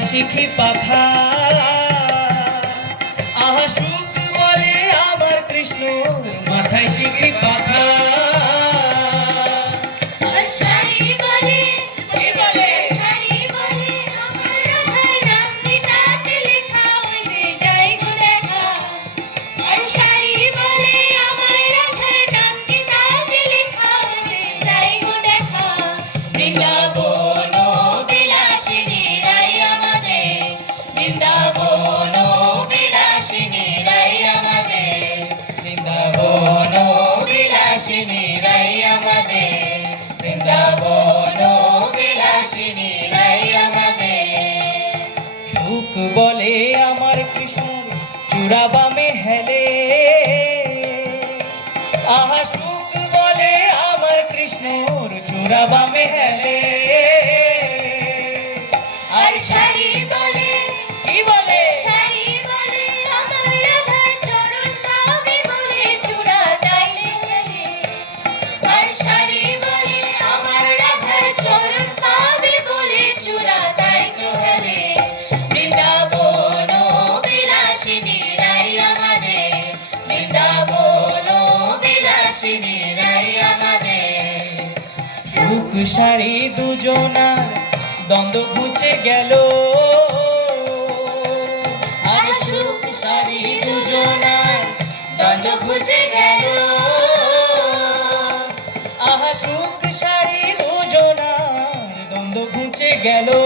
শিখি পাখা। আহা সুখ বলে আমার কৃষ্ণ মাথায় শিখি পাখা। Brinda Bona. বলে আমার কৃষ্ণ চূড়াবা বামে হেলে। আহা সুখ বলে আমার কৃষ্ণর চূড়াবা বামে হেলে। শাড়ি দুজনা দ্বন্দ্ব বুঝে গেল। আর সুখ শাড়ি দুজনা দ্বন্দ্ব বুঝে গেল। আহা সুখ শাড়ি দুজনা দ্বন্দ্ব বুঝে গেল।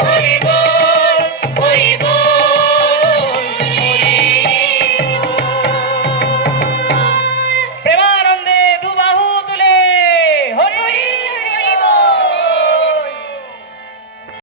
Thank you.